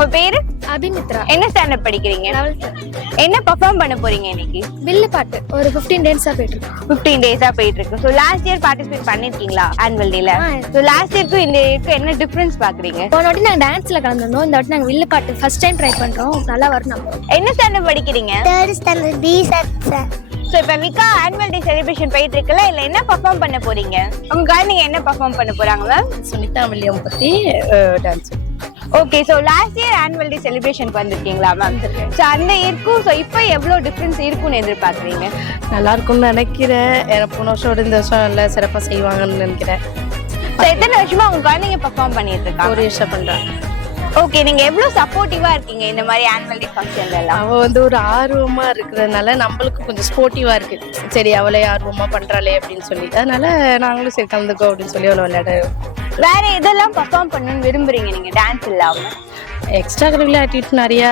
உங்க பேரு? அபிமித்ரா. என்ன ஸ்டாண்டர்ட் படிக்கிறீங்க? 11th. என்ன பெர்ஃபார்ம் பண்ண போறீங்க இன்னைக்கு? வில்லு பாட்டு ஒரு 15 டேஸா போயிட்டு இருக்கு. 15 டேஸா போயிட்டு இருக்கு. சோ லாஸ்ட் இயர் பார்ட்டிசிபேட் பண்ணிருக்கீங்களா ஆனுவல் டேல? சோ லாஸ்ட் இயருக்கு இந்த இயருக்கு என்ன டிஃபரன்ஸ் பாக்குறீங்க? போன வாட்டி நாங்க டான்ஸ்ல கலந்துருந்தோம். இந்த வாட்டி நாங்க வில்லு பாட்டு ஃபர்ஸ்ட் டைம் ட்ரை பண்றோம். நல்லா வரும் நம்புறோம். என்ன ஸ்டாண்டர்ட் படிக்கிறீங்க? 3rd standard B section. So இப்ப விகா ஆனுவல் டே செலிப்ரேஷன் போயிட்டு இருக்குல்ல, இல்ல என்ன பெர்ஃபார்ம் பண்ண போறீங்க? உங்க குழந்தைங்க என்ன பெர்ஃபார்ம் பண்ண போறாங்க மேம்? சுனிதா வில்லியம் பத்தி dance. Okay, so last year annual day செலிப்ரேஷனுக்கு வந்திருக்கீங்களா மேம்? சோ அந்த இயருக்கும் சோ இப்போ எவ்வளவு டிஃபரன்ஸ் இருக்கும்னு எதிர்பார்க்கறீங்க? நல்லா இருக்கும்னு நினைக்கிறேன். போன வருஷம் இந்த வருஷம் நல்லா சிறப்பாக செய்வாங்கன்னு நினைக்கிறேன். சோ எத்தனை வருஷமா உங்க குழந்தைங்க பெர்ஃபார்ம் பண்ணிட்டு இருக்காங்க? 1 வருஷம் பண்றேன். ஓகே, நீங்க எவ்வளவு சப்போர்ட்டிவா இருக்கீங்க இந்த மாதிரி ஆனுவல் டே ஃபங்க்ஷன்ல எல்லாம்? அவ ஒரு ஆர்வமா இருக்கிறதுனால நம்மளுக்கு கொஞ்சம் ஸ்போர்ட்டிவா இருக்கு. சரி அவளே ஆர்வமா பண்றாளே அப்படின்னு சொல்லி, அதனால நாங்களும் சரி கலந்துக்கோ அப்படின்னு சொல்லி அவளை விளையாட. வேற எதெல்லாம் பெர்ஃபார்ம் பண்ணணும்னு விரும்புறீங்க நீங்க டான்ஸ் இல்லாம? எக்ஸ்ட்ரா கரிக்குலர் ஆக்டிவிட்டி நிறைய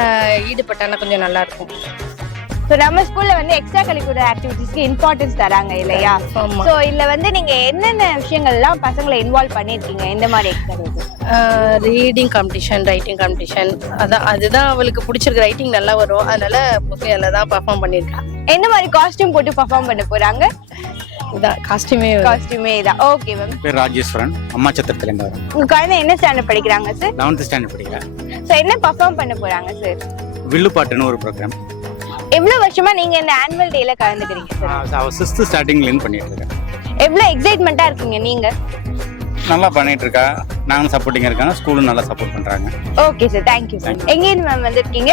ஈடுபட்டானா கொஞ்சம் நல்லா இருக்கும். சோ நம்ம ஸ்கூல்ல வந்து எக்ஸ்ட்ரா கரிக்குலர் ஆக்டிவிட்டீஸ்க்கு இம்பார்ட்டன்ஸ் தராங்க இல்லையா? ஆமா. சோ இதுல வந்து நீங்க என்னென்ன விஷயங்கள் எல்லாம் பசங்களை இன்வால்வ் பண்ணிருக்கீங்க? இந்த மாதிரி extra reading competition, writing competition, அதுதான் அவளுக்கு பிடிச்சிருக்கு. ரைட்டிங் நல்லா வரும், அதனால அதில் தான் பர்ஃபார்ம் பண்ணியிருக்கா. என்ன மாதிரி காஸ்டியூம் போட்டு பர்ஃபார்ம் பண்ண போறாங்க? இதான் காஸ்டியூமே தான். Okay ma'am. பேர் ராஜேஸ்வரன், அம்மா சத்திரத்துல வரேன். உங்க குழந்தை என்ன ஸ்டாண்டர்ட் படிக்கிறாங்க சார்? 11th ஸ்டாண்டர்ட் படிக்கிறேன். சோ என்ன பர்ஃபார்ம் பண்ண போறாங்க சார்? வில்லு பாட்டுன்னு ஒரு ப்ரோக்ராம். எவ்வளவு வருஷமா நீங்க இந்த ஆனுவல் டேல கலந்துக்கிறீங்க சார்? அவ 6th ஸ்டார்டிங்லேருந்து பண்ணிட்டு இருக்கேன். எவ்வளவு எக்ஸைட்மெண்டா இருக்கீங்க நீங்க? நல்லா பண்ணிட்டு இருக்கா. நானும் சப்போர்ட்டிங்கா இருக்காங்க, ஸ்கூலும் நல்லா சப்போர்ட் பண்றாங்க. Okay sir, thank you sir. எங்க இருந்து மேம் வந்திருக்கீங்க?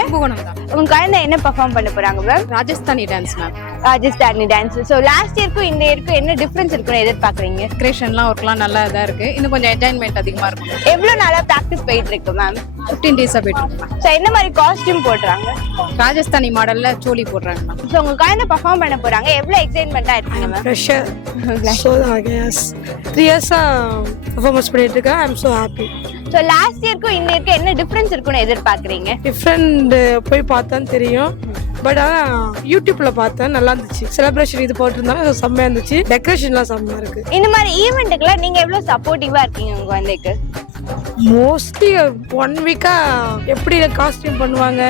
உங்க குழந்தை என்ன பெர்ஃபார்ம் பண்ண போறாங்க ma'am? Rajasthani dance ma'am. Rajasthani dance. So last இயருக்கும் இந்த இயருக்கும் என்ன டிஃபரன்ஸ் இருக்குன்னு எதிர்பார்க்கறீங்க? கிரியேஷன்லாம் ஒர்க்லாம் நல்லா தான் இருக்கு. இன்னும் கொஞ்சம் என்ஜாய்மெண்ட் அதிகமா இருக்கும். எவ்வளவு நாளா பிராக்டிஸ் போயிட்டு இருக்கு மேம்? 15 டேஸா போயிட்டு இருக்கு. சோ என்ன மாதிரி காஸ்டியூம் போடுறாங்க? ராஜஸ்தானி மாடல்ல சோலி போடுறாங்க மேம். சோ உங்க குழந்தை பெர்ஃபார்ம் பண்ண போறாங்க, எவ்வளவு எக்ஸைட்மெண்டா இருக்கீங்க ma'am? Pressure. So yes, 3 years performance பண்ணிட்டு இருக்கேன். I am so happy. So last இயருக்கும் இந்த இயருக்கும் என்ன டிஃபரன்ஸ் இருக்குன்னு எதிர்பார்க்கறீங்க? டிஃப்ரெண்ட் போய் பார்த்தா தெரியும். பட் ஆனால் யூடியூப்ல பார்த்தேன், நல்லா இருந்துச்சு. செலிப்ரேஷன் இது போட்டிருந்தாங்க, செம்மையா இருந்துச்சு. டெக்கரேஷன்லாம் செம்மையா இருக்கு. இந்த மாதிரி ஈவெண்ட்டுக்குலாம் நீங்க எவ்வளவு சப்போர்ட்டிவா இருக்கீங்க உங்க குழந்தைக்கு? மோஸ்ட்லி 1 வீக்கா எப்படி காஸ்டியூம் பண்ணுவாங்க,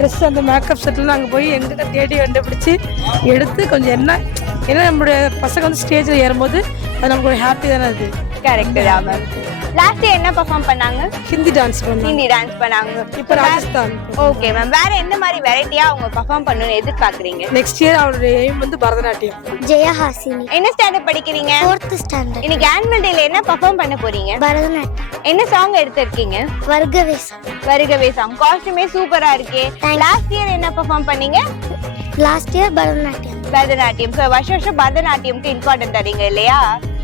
ட்ரெஸ், அந்த மேக்கப் செட்லாம் நாங்கள் போய் எங்கிட்ட தேடி கண்டுபிடிச்சி எடுத்து கொஞ்சம் ஏன்னா நம்மளுடைய பசங்க வந்து ஸ்டேஜில் ஏறும்போது அது நமக்கு ஒரு ஹாப்பி தானே. அது கரெக்ட் தான் மேம். லாஸ்ட் இயர் என்ன பெர்ஃபார்ம் பண்ணாங்க? ஹிந்தி டான்ஸ் பண்ணாங்க. ஹிந்தி டான்ஸ் பண்ணாங்க. இப்போ ராஜஸ்தான். Okay ma'am. வேற எந்த மாதிரி வெரைட்டியா அவங்க பெர்ஃபார்ம் பண்ணனும்னு எதிர்பார்க்கறீங்க? நெக்ஸ்ட் இயர் அவருடைய எய்ம் வந்து பரதநாட்டியம். ஜெயஹாசினி. என்ன ஸ்டாண்டர்ட் படிக்கிறீங்க? 4th standard. இன்னைக்கு ஆனுவல் டேல என்ன பெர்ஃபார்ம் பண்ண போறீங்க? பரதநாட்டியம். என்ன சாங் எடுத்துர்க்கீங்க? வர்கவேசம். வருகவே சாங். காஸ்டியூமே சூப்பரா இருக்கே. லாஸ்ட் இயர் என்ன பெர்ஃபார்ம் பண்ணீங்க? Last year Bharatanatyam. Bharatanatyam. So வருஷம் பரதநாட்டியம்க்கு இம்பார்ட்டன்ட் தரீங்க இல்லையா?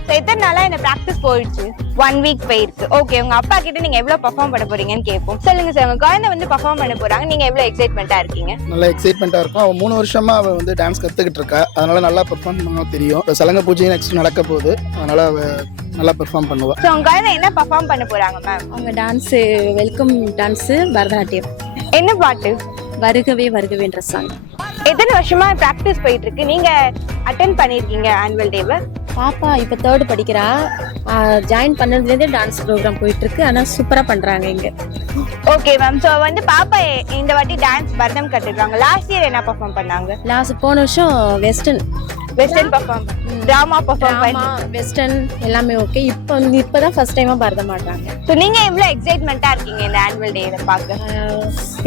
சோ எத்தனை நாளா இந்த பிராக்டிஸ் போயிடுச்சு? 1 வீக் போயிருக்கு. ஓகே, உங்க அப்பா கிட்ட நீங்க எவ்வளவு பெர்ஃபார்ம் பண்ண போறீங்கன்னு கேட்போம். சொல்லுங்க சார், உங்க குழந்தை வந்து பெர்ஃபார்ம் பண்ண போறாங்க, நீங்க எவ்வளவு எக்ஸைட்மெண்டா இருக்கீங்க? நல்லா எக்ஸைட்மெண்ட்டாக இருக்கும். அவள் 3 வருஷமா அவள் வந்து டான்ஸ் கற்றுக்கிட்டு இருக்கா. அதனால நல்லா பெர்ஃபார்ம் பண்ண தெரியும். இப்போ சலங்க பூஜை நெக்ஸ்ட் நடக்க போகுது, அதனால அவள் நல்லா பெர்ஃபார்ம் பண்ணுவா. சோ உங்க குழந்தை என்ன பெர்ஃபார்ம் பண்ண போறாங்க மேம்? அவங்க டான்ஸ் வெல்கம் டான்ஸ், பரதநாட்டியம். என்ன பாட்டு? வருகவே வருகவேன்ற சாங். எத்தனை வருஷமா பிராக்டிஸ் போயிட்டு இருக்கு? நீங்க அட்டெண்ட் பண்ணிருக்கீங்க ஆனுவல் டேவை? பாப்பா இப்போ 3rd படிக்கிறா. ஜாயின் பண்ணதுலேருந்தே டான்ஸ் ப்ரோக்ராம் போயிட்டு இருக்கு. ஆனால் சூப்பராக பண்றாங்க இங்க. Okay ma'am. சோ வந்து பாப்பா இந்த வாட்டி டான்ஸ் பரதம் கத்துக்கிறாங்க. லாஸ்ட் இயர் என்ன பெர்ஃபார்ம் பண்ணாங்க? போன வருஷம் வெஸ்டர்ன் பெர்ஃபார்ம், டிராமா பெர்ஃபார்ம் பண்ணி. வெஸ்டர்ன் எல்லாமே ஓகே. இப்போதான் ஃபர்ஸ்ட் டைமா பரதம் ஆடுறாங்க. சோ நீங்க எவ்வளவு எக்ஸைட்மெண்டா இருக்கீங்க இந்த ஆனுவல் டேல பார்க்க?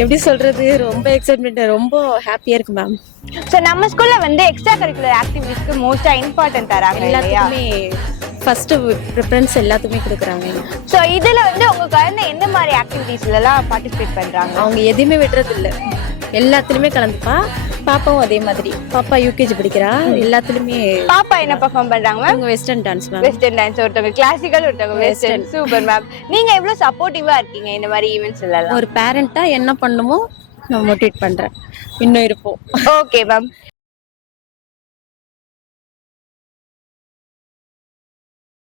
எப்படி சொல்றது, ரொம்ப எக்ஸைட்மெண்ட், ரொம்ப ஹாப்பியா இருக்கு மேம். சோ நம்ம ஸ்கூல்ல வந்து எக்ஸ்ட்ரா கரிக்குலர் ஆக்டிவிட்டீஸ்க்கு மோஸ்டா இம்பார்ட்டன்ட் தராங்க இல்லையா? எல்லாத்துக்குமே ஃபர்ஸ்ட் ப்ரிஃபரன்ஸ் எல்லாத்துக்குமே கொடுக்குறாங்க. சோ இதுல வந்து உங்க குழந்தை எந்த மாதிரி ஆக்டிவிட்டீஸ்ல எல்லாம் பார்ட்டிசிபேட் பண்றாங்க? அவங்க எதுவுமே விடுறது இல்ல, எல்லாத்துலயுமே கலந்துப்பா. பாப்பாவும் அதே மாதிரி. பாப்பா யூகேஜி படிக்கிறா. எல்லாத்துலயுமே. பாப்பா என்ன பெர்ஃபார்ம் பண்றாங்க மேம்? அவங்க western dance ma'am. Western dance. ஒருத்தவங்க கிளாசிக்கல், ஒருத்தவங்க வெஸ்டர்ன். Super ma'am. நீங்க எவ்வளவு சப்போர்ட்டிவா இருக்கீங்க இந்த மாதிரி ஈவென்ட்ஸ் எல்லாம்? ஒரு பேரண்டா என்ன பண்ணுமோ நான் மோட்டிவேட் பண்றேன். இன்னும் இருப்போம். Okay ma'am.